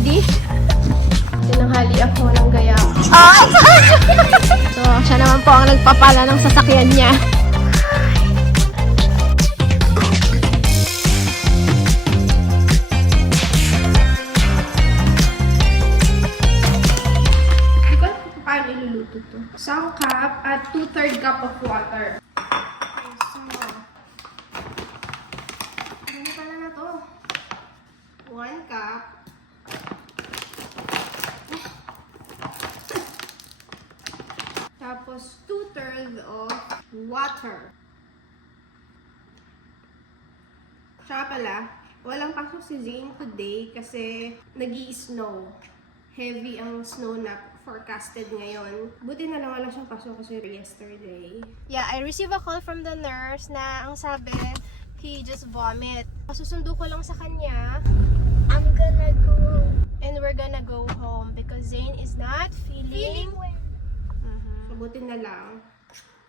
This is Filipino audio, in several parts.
ready. Tinanghali ako ng gaya. So, siya naman po ang nagpapala ng sasakyan niya. Hindi ko alam kung paano iluluto to. 1 cup at 2/3 cup of water. Okay, so, ano na to? 1 cup. Tapos, 2/3 of water. Tsaka pala, walang pasok si Zane today kasi nag-i-snow. Heavy ang snow na forecasted ngayon. Buti na lang wala siyang pasok kasi yesterday. Yeah, I received a call from the nurse na ang sabi, he just vomit. Susundo ko lang sa kanya. I'm gonna go. And we're gonna go home because Zane is not feeling well. So, buti na lang.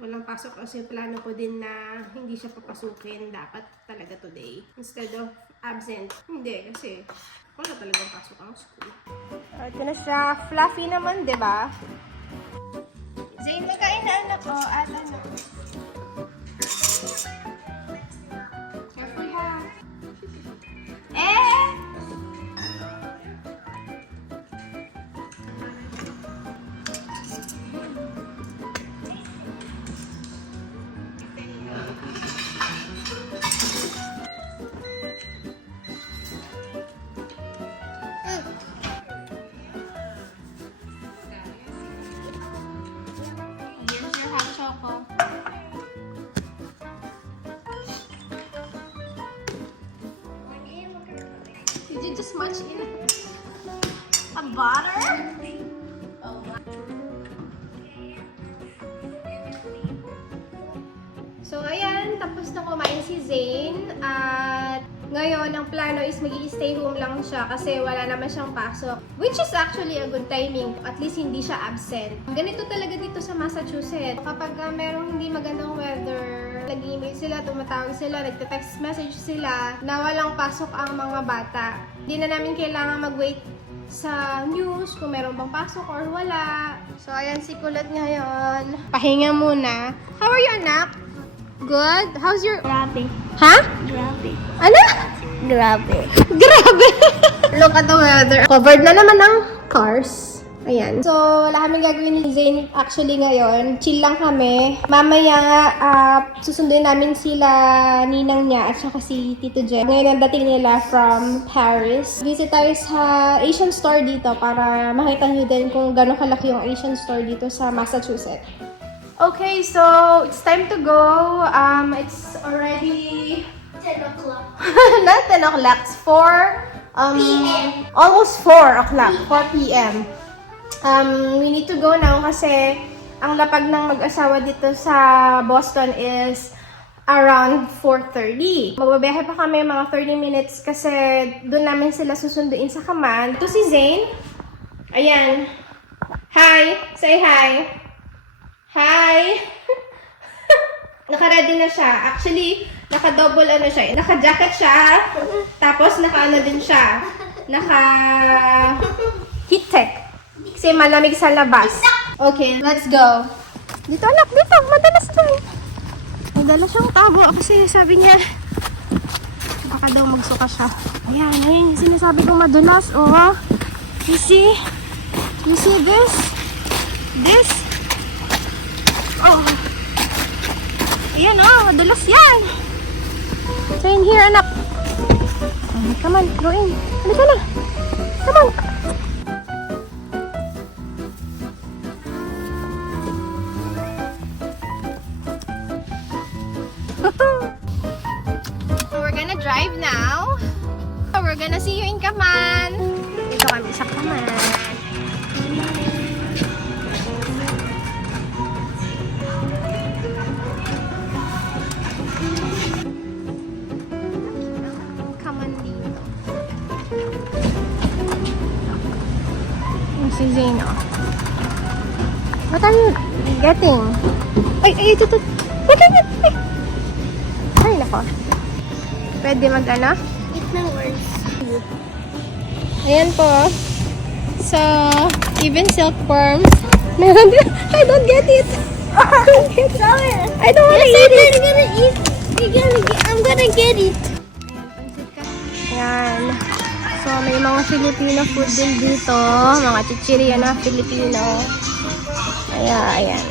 Walang pasok kasi plano ko din na hindi siya papasukin dapat talaga today. Instead of absent. Hindi, kasi wala talagang pasok ang school. Ito na siya. Fluffy naman, di ba? Zane, kakain na anak ko. At ano? Careful ha. Eh! Here's your hot choco. Did you just munch in a butter? So, ayan. Tapos na kumain si Zane. At ngayon, ang plano is mag-i-stay home lang siya kasi wala naman siyang pasok. Which is actually a good timing. At least hindi siya absent. Ganito talaga dito sa Massachusetts. Kapag merong hindi magandang weather, nag-email sila, tumatawag sila, nagte-text message sila na walang pasok ang mga bata. Hindi na namin kailangan mag-wait sa news kung meron bang pasok or wala. So, ayan si Kulot ngayon. Pahinga muna. How are you, anak? Good? How's your... Grabe. Ha? Grabe. Ano? Grabe. Grabe! Look at the weather. Covered na naman ng cars. Ayan. So, wala kami gagawin ni Zane actually ngayon. Chill lang kami. Mamaya, susunduin namin sila ninang niya at saka si Tito Jen. Ngayon ang dating nila from Paris. Visit tayo sa Asian store dito para makita nyo din kung gano'ng kalaki yung Asian store dito sa Massachusetts. Okay, so it's time to go. It's already 10 o'clock. not 10 o'clock. It's 4 PM. Almost 4 o'clock. 4 p.m. We need to go now kasi ang lapag ng mag-asawa dito sa Boston is around 4:30. Magbabiyahe pa kami mga 30 minutes kasi doon namin sila susunduin sa Kaman. Ito si Zane. Ayan. Hi! Say hi! Hi! Naka-ready na siya. Actually, naka-double ano siya. Naka-jacket siya. Tapos naka-ano din siya. Naka-heat tech. Kasi malamig sa labas. Okay, let's go. Dito anak, dito. Madalas doon. Madala siyang tabo kasi sabi niya baka daw magsuka siya. Ayan, ayun yung sinasabi kong madulas. Oh, you see? You see this? This? Oh. Ayan oh, madulas yan. So in here, anak. Oh, come on, go in. Halika na. Come on. So we're gonna drive now. So we're gonna see you in Kaman. Dito kami sa Kaman. Si Zane, oh. What are you getting? Ay, ito. Wait. Ay, nako. Pwede mag-ano? It na worse. Ayan po. So, even silkworms. Meron din. I don't get it. I don't get it. I don't want to eat it. I'm gonna get it. Yan. So, may mga Filipino food din dito. Mga chichirya na Filipino. Ayan.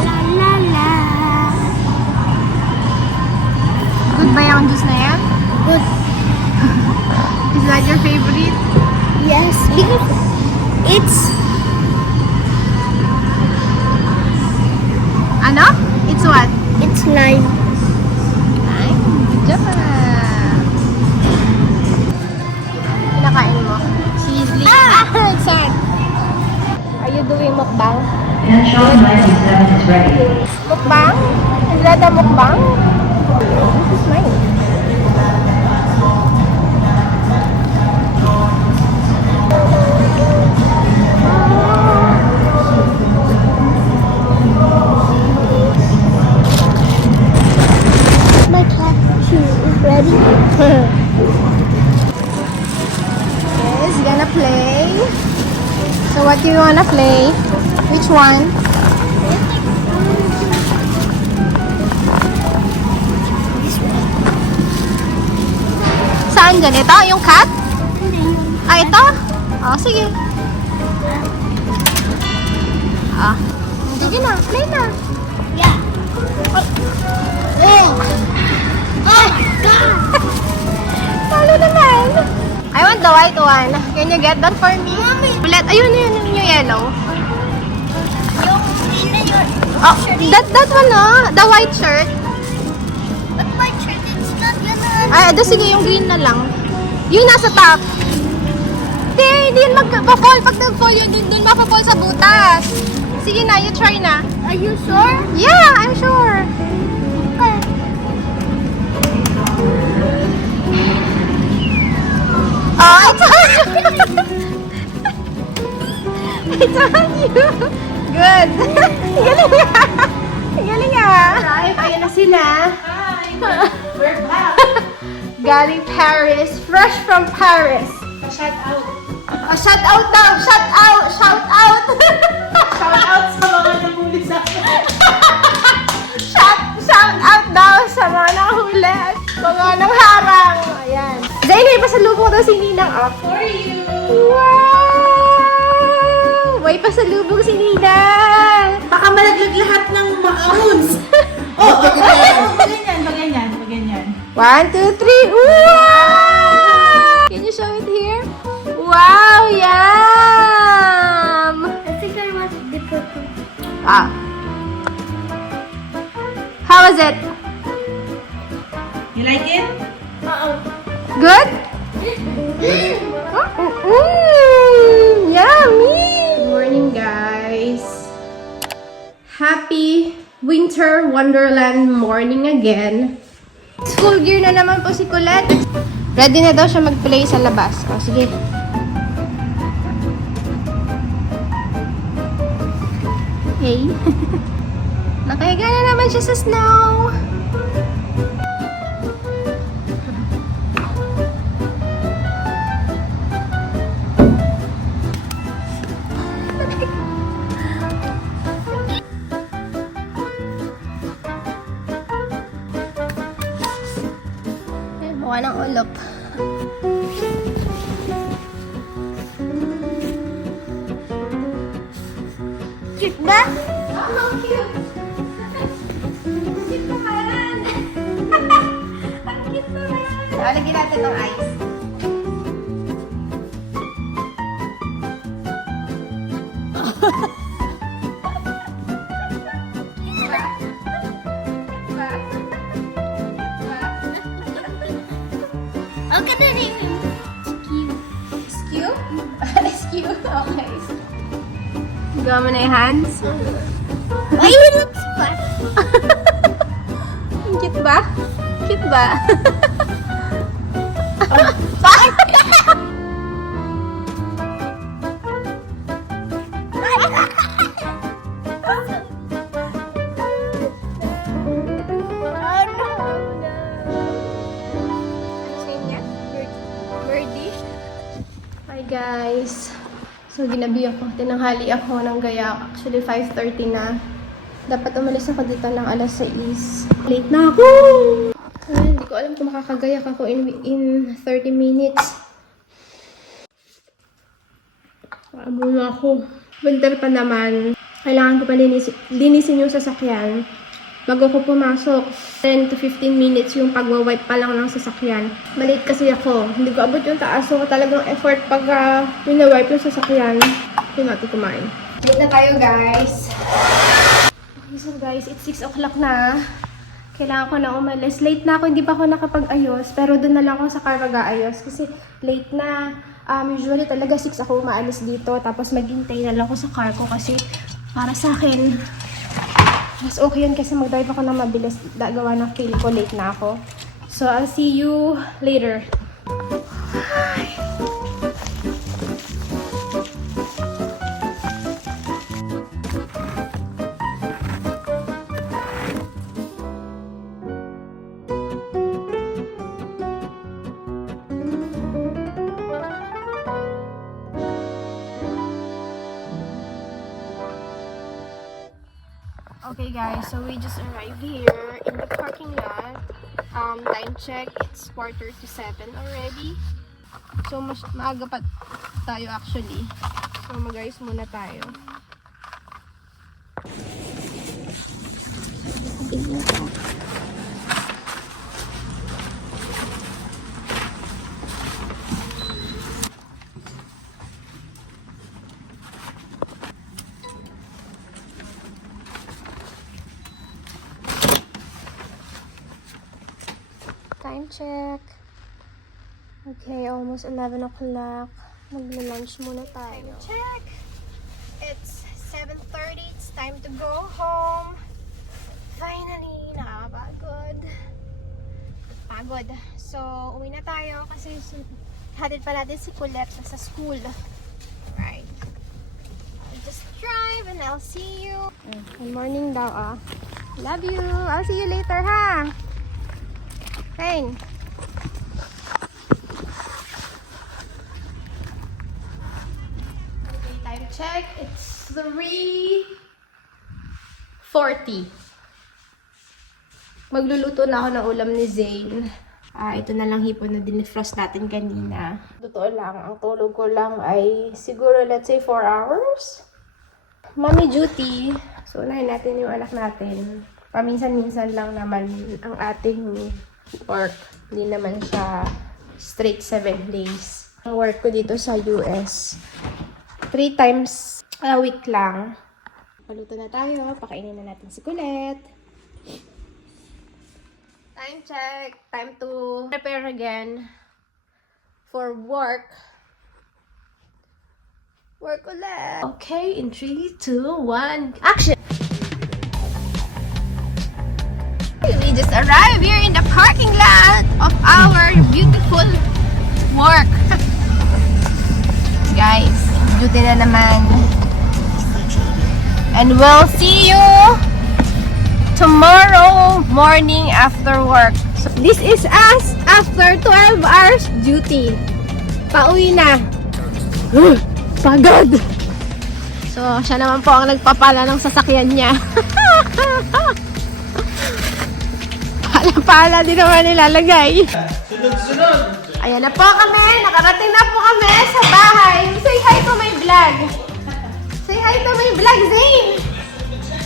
La la la. Good ba yung juice na yan? Good. Is that your favorite? Yes, because it's Ano? It's what? it's lime. Ay, good job. Kinakain mo? Cheesy. It's hard. Are you doing mukbang? Attention, 97 is ready. Mukbang? Is that a mukbang? This is mine. My cat is ready. Yes, gonna play. So what do you wanna play? Which one? Saan dyan? Ito? Yung cat? Ah, ito? Oh, sige. Ah. Sige na, play na. Yeah. Oh. Oh God. Talo naman. I want the white one. Can you get that for me? Mommy. Ulit. Ayun, yung yellow. Yung hindi yun. Oh, that one, no? The white shirt. But my shirt it's not gonna. Ay, sige, yung green na lang. Yung nasa top. Hindi yun magpa-fall. Pag nag-fall yun, dun mapapall sa butas. Sige na, you try na. Are you sure? Yeah, I'm sure. Okay. Oh, I told you. I told you. Good. Galing nga. Galing nga. Alright, ayan na sila. Hi. We're back. Galing Paris. Fresh from Paris. Shout out. Shout out daw. Shout out. Shout out. Shout out sa mga nahuli sa akin. Shout out daw sa mga nahuli. Mga nangharang. Ayan. Zainay, pasalubong daw si Ninang. Oh. For you. Wow! May pasalubong si Ninang. Baka malaglag lahat ng macaroons. Oh, paganyan. 1, 2, 3. Wow! Can you show it here? Wow! Yum! I think I want the purple. Ah. How was it? You like it? Good? Yummy! Good morning, guys. Happy Winter Wonderland morning again. School gear na naman po si Colette. Ready na daw siya mag-play sa labas. O, sige. Hey. Nakahiga na naman siya sa snow. Mukha ng ulap. Cute ba? Oh, cute! Cute naman! Ang cute naman! Lagyan natin itong ice. I'm gonna name him. Skew? Skew? Okay. Gawa mo na yung hands. Why he looks fat? Cute ba? Cute ba? So, ginabi ako. Tinanghali ako ng gaya. Actually, 5:30 na. Dapat umalis ako dito ng alas 6. Late na ako! Ay, hindi ko alam kung makakagayak ako in 30 minutes. Muna ako. Winter pa naman. Kailangan ko pa linisin yung sasakyan. Bago ko pumasok, 10 to 15 minutes yung pagwa-wipe pa lang ng sasakyan. Malate kasi ako. Hindi ko abot yung taas. So, talagang effort pag wina-wipe yung sasakyan. Hindi natin kumain. Late na tayo, guys. Okay, so guys, it's 6 o'clock na. Kailangan ko na umalis. Late na ako. Hindi pa ako nakapag-ayos. Pero doon na lang ako sa car mag-aayos. Kasi late na. Usually talaga 6 ako umaalis dito. Tapos maghintay na lang ako sa car ko. Kasi para sa akin, mas okay yun kasi mag-drive ako ng mabilis. Gawa ng feel ko late na ako. So, I'll see you later. Okay guys, so we just arrived here in the parking lot. Time check, it's 6:45 already. So mas maaga pa tayo actually. So mag-ayos muna tayo. Time check. Okay, almost 11 o'clock. Magla-lunch muna tayo. Time check. It's 7:30. It's time to go home. Finally, nakapagod. Pagod. So, uwi na tayo kasi hatid pa natin si Colette sa school. Right. I'll just drive and I'll see you. Good morning daw, Love you. I'll see you later, ha? Fine. Okay, time check. It's 3:40. Magluluto na ako ng ulam ni Zane. Ito na lang hipon na dinifrost natin kanina. Totoo lang, ang tulog ko lang ay siguro let's say 4 hours. Mommy duty. So, unahin natin yung anak natin. Paminsan-minsan lang naman ang ating work. Hindi naman siya straight 7 days. Ang work ko dito sa US, 3 times a week lang. Paluto na tayo. Pakainin na natin si Colette. Time check. Time to prepare again for work. Work ulit. Okay, in 3, 2, 1, action! We just arrived here in the parking lot of our beautiful work. Guys, duty na naman. And we'll see you tomorrow morning after work. So, this is us after 12 hours duty. Pauwi na. Pagod. So, siya naman po ang nagpapala ng sasakyan niya. Pala din naman nilalagay. Sunod-sunod. Ayan na po kami. Nakarating na po kami sa bahay. Say hi to my vlog. Say hi to my vlog, Zane.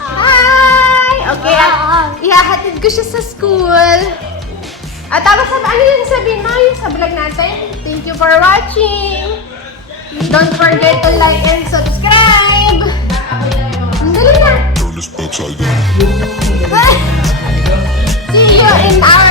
Hi! Okay, ihahatid ko siya sa school. At tapos ano yung sabihin mo yung sa vlog natin? Thank you for watching. Don't forget to like and subscribe. Dali na. See you in our